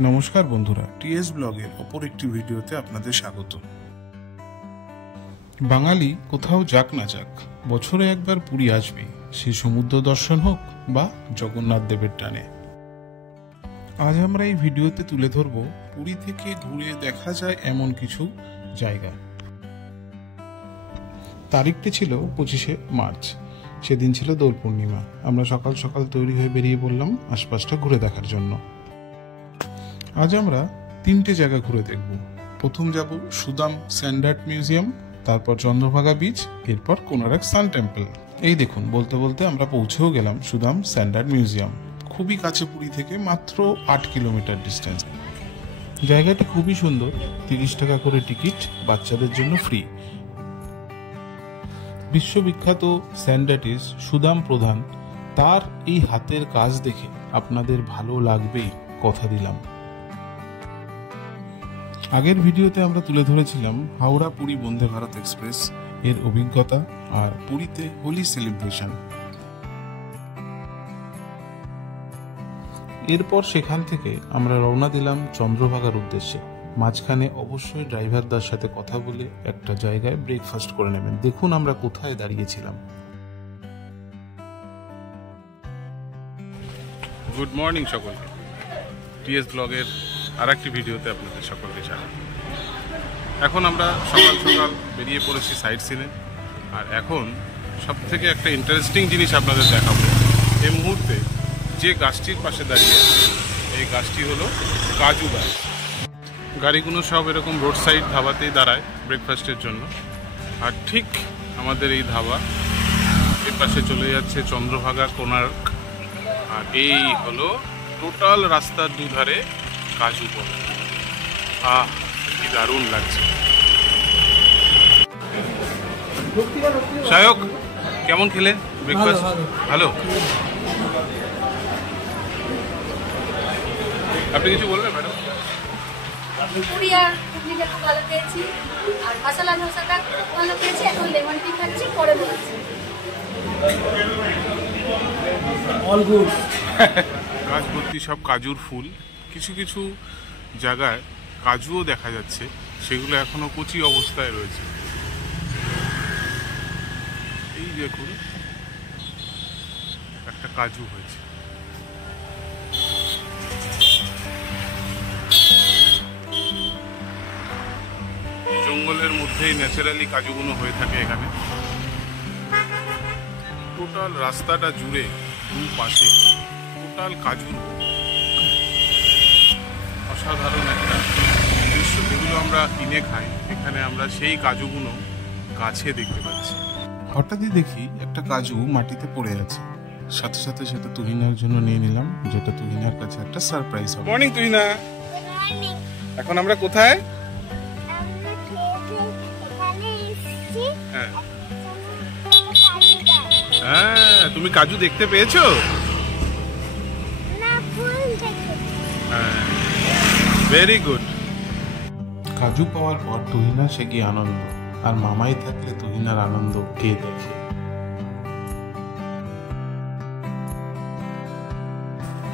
নমস্কার বন্ধুরা, টিএস ব্লগের অপর একটি ভিডিওতে আপনাদের স্বাগত। বাঙালি কোথাও যাক না যাক, বছরে একবার পুরী আসবে, সে সমুদ্র দর্শন হোক বা জগন্নাথ দেবের টানে। আজ আমরা এই ভিডিওতে তুলে ধরব পুরী থেকে ঘুরে দেখা যায় এমন কিছু জায়গা। তারিখটি ছিল 25শে মার্চ, সেদিন ছিল দোল পূর্ণিমা। আমরা সকাল সকাল তৈরি হয়ে বেরিয়ে পড়লাম আশপাশটা ঘুরে দেখার জন্য। আজ আমরা 3টে জায়গা ঘুরে দেখব। প্রথম যাব সুদাম স্যান্ড আর্ট মিউজিয়াম, তারপর চন্দ্রভাগা বিচ, এরপর কোনারক সান টেম্পল। এই দেখুন, বলতে বলতে আমরা পৌঁছেও গেলাম সুদাম স্যান্ড আর্ট মিউজিয়াম। খুবই কাছে পুরী থেকে, মাত্র 8 কিলোমিটার ডিস্টেন্স। জায়গাটি খুবই সুন্দর, 30 টাকা করে টিকিট, বাচ্চাদের জন্য ফ্রি। বিশ্ববিখ্যাত স্যান্ড আর্টিস্ট সুদাম প্রধান, তার এই হাতের কাজ দেখে আপনাদের ভালো লাগবেই, কথা দিলাম। আগের ভিডিওতে আমরা তুলে ধরেছিলাম হাওড়া পুরী বন্দে ভারত এক্সপ্রেস এর অভিজ্ঞতা আর পুরীতে হোলি সেলিব্রেশন। এরপর সেখান থেকে আমরা রওনা দিলাম চন্দ্রভাগার উদ্দেশ্যে। মাঝখানে অবশ্যই ড্রাইভারদার সাথে কথা বলে একটা জায়গায় ব্রেকফাস্ট করে নেবেন। দেখুন আমরা কোথায় দাঁড়িয়েছিলাম। গুড মর্নিং সকলকে, টিএস ব্লগের আর একটি ভিডিওতে আপনাদের সকলকে স্বাগত। এখন আমরা সকাল সকাল বেরিয়ে পড়েছি সাইট সিনে, আর এখন সব থেকে একটা ইন্টারেস্টিং জিনিস আপনাদের দেখাবো। এই মুহূর্তে যে গাছটির পাশে দাঁড়িয়ে আছে, এই গাছটি হলো কাজু গাছ। গাড়িগুলো সব এরকম রোড সাইড ধাবাতেই দাঁড়ায় ব্রেকফাস্টের জন্য, আর ঠিক আমাদের এই ধাবা এর পাশে চলে যাচ্ছে চন্দ্রভাগা কোনার্ক। আর এই হলো টোটাল রাস্তার দুধারে কাজু বন। কি দারুণ লাগছে। সায়ক, কেমন খেলে ব্রেকফাস্ট? ভালো। আপনি কিছু বলবেন ম্যাডাম? পুরি আর ঘুগনিটা খুব ভালো পেয়েছি, আর মশলা ধোসাটা খুব ভালো পেয়েছি। এখন লেমন টি খাচ্ছি, পরে বলছি। All good. গাছ ভর্তি সব কাজুর ফুল। কিছু কিছু জায়গায় কাজুও দেখা যাচ্ছে, সেগুলো এখনো কচি অবস্থায় রয়েছে। এই দেখুন, একটা কাজু হয়েছে। জঙ্গলের মধ্যেই ন্যাচারালি কাজুগুলো হয়ে থাকে এখানে। টোটাল রাস্তাটা জুড়ে দুপাশে টোটাল কাজুর। অসাধারণ একটা দৃশ্য। যেগুলো আমরা কিনে খাই, এখানে আমরা সেই কাজুগুলো গাছে দেখতে পাচ্ছি। হঠাৎই দেখি একটা কাজু মাটিতে পড়ে আছে, সাথে সাথে সেটা তুহিনার জন্য নিয়ে নিলাম, যেটা তুহিনার কাছে একটা সারপ্রাইজ হবে। মর্নিং তুহিনা। এখন আমরা কোথায়? হ্যাঁ, তুমি কাজু দেখতে পেয়েছো? Very good. কাজু পাওয়ার পর তুহিনা সে কি আনন্দ, আর মামাই থাকলে তুহিনার আনন্দ কে দেখে।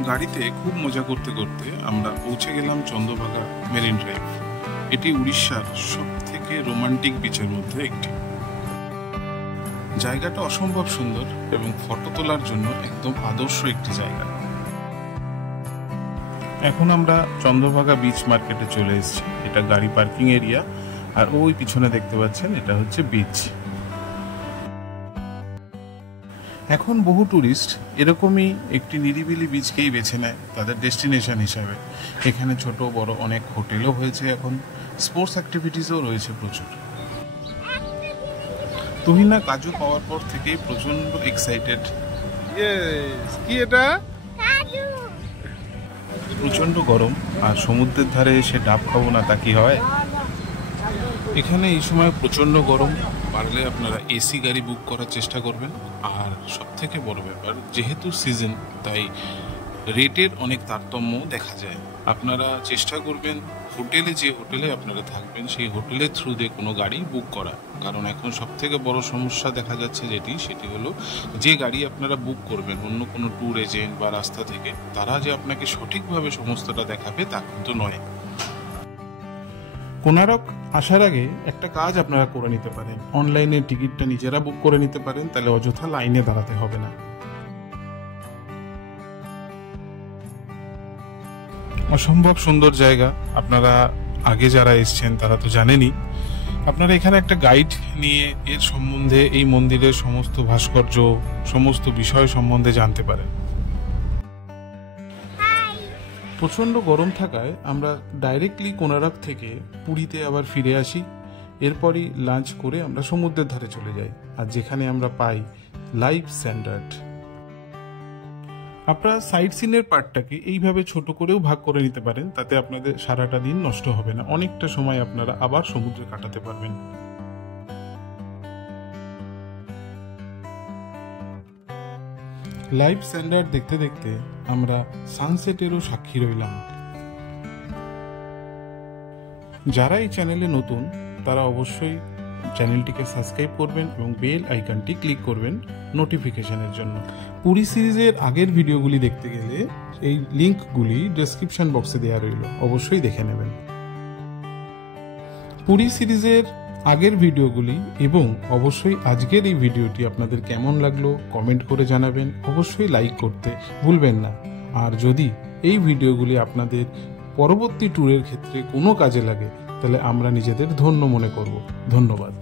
গাড়িতে খুব মজা করতে করতে আমরা পৌঁছে গেলাম চন্দ্রভাগা মেরিন ড্রাইভ। এটি উড়িষ্যার সব থেকে রোমান্টিক বিচের মধ্যে একটি। জায়গাটা অসম্ভব সুন্দর এবং ফটো তোলার জন্য একদম আদর্শ একটি জায়গা। এখন আমরা চন্দ্রভাগা বিচ মার্কেটে চলে এসেছি। এটা গাড়ি পার্কিং এরিয়া, আর ওই পিছনে দেখতে পাচ্ছেন এটা হচ্ছে বিচ। এখন বহু ট্যুরিস্ট এরকমই একটি নিরিবিলি বিচকেই বেছে নেয় তাদের ডেস্টিনেশন হিসাবে। এখানে ছোট বড় অনেক হোটেলও হয়েছে, এখন স্পোর্টস অ্যাক্টিভিটিসও রয়েছে প্রচুর। তুহিনা কাজু পাওয়ার পর থেকেই প্রচন্ড এক্সাইটেড। কি এটা? প্রচন্ড গরম, আর সমুদ্রের ধারে এসে ডাব খাবো না তা কি হয়। এখানে এই সময় প্রচন্ড গরম, পারলে আপনারা এসি গাড়ি বুক করার চেষ্টা করবেন। আর সব থেকে বড় ব্যাপার, যেহেতু সিজন, তাই রেটের অনেক তারতম্য দেখা যায়। আপনারা চেষ্টা করবেন যে হোটেলে আপনারা থাকবেন সেই হোটেলের থ্রু দিয়ে কোনো গাড়ি বুক করা, কারণ এখন সবথেকে বড় সমস্যা দেখা যাচ্ছে সেটি হলো যে গাড়ি আপনারা বুক করবেন অন্য কোনো ট্যুর এজেন্ট বা রাস্তা থেকে, তারা যে আপনাকে সঠিকভাবে সমস্তটা দেখাবে তা কিন্তু নয়। কোনারক আসার আগে একটা কাজ আপনারা করে নিতে পারেন, অনলাইনে টিকিটটা নিজেরা বুক করে নিতে পারেন, তাহলে অযথা লাইনে দাঁড়াতে হবে না। অসম্ভব সুন্দর জায়গা, আপনারা আগে যারা এসছেন তারা তো জানেনই। আপনারা এখানে একটা গাইড নিয়ে এর সম্বন্ধে, এই মন্দিরের সমস্ত ভাস্কর্য, সমস্ত বিষয় সম্বন্ধে জানতে পারেন। প্রচণ্ড গরম থাকায় আমরা ডাইরেক্টলি কোনারক থেকে পুরীতে আবার ফিরে আসি। এরপরই লাঞ্চ করে আমরা সমুদ্রের ধারে চলে যাই, আর যেখানে আমরা পাই লাইভ স্যান্ডার্ড। আপনারা সাইট সিনের পার্টটাকে এইভাবে ছোট করেও ভাগ করে নিতে পারেন, তাতে আপনাদের সারাটা দিন নষ্ট হবে না, অনেকটা সময় আপনারা আবার সমুদ্রে কাটাতে পারবেন। লাইভ স্যান্ডার্ড দেখতে দেখতে আমরা সানসেটেরও সাক্ষী রইলাম। যারা এই চ্যানেলে নতুন তারা অবশ্যই চ্যানেলটিকে সাবস্ক্রাইব করবেন এবং বেল আইকনটি ক্লিক করবেন নোটিফিকেশনের জন্য। পুরী সিরিজের আগের ভিডিওগুলি দেখতে গেলে এই লিঙ্কগুলি ডেসক্রিপশন বক্সে দেওয়া রইল, অবশ্যই দেখে নেবেন। পুরী সিরিজের আগের ভিডিওগুলি এবং অবশ্যই আজকের এই ভিডিওটি আপনাদের কেমন লাগলো কমেন্ট করে জানাবেন, অবশ্যই লাইক করতে ভুলবেন না। আর যদি এই ভিডিওগুলি আপনাদের পরবর্তী ট্যুরের ক্ষেত্রে কোনো কাজে লাগে তাহলে আমরা নিজেদের ধন্য মনে করব। ধন্যবাদ।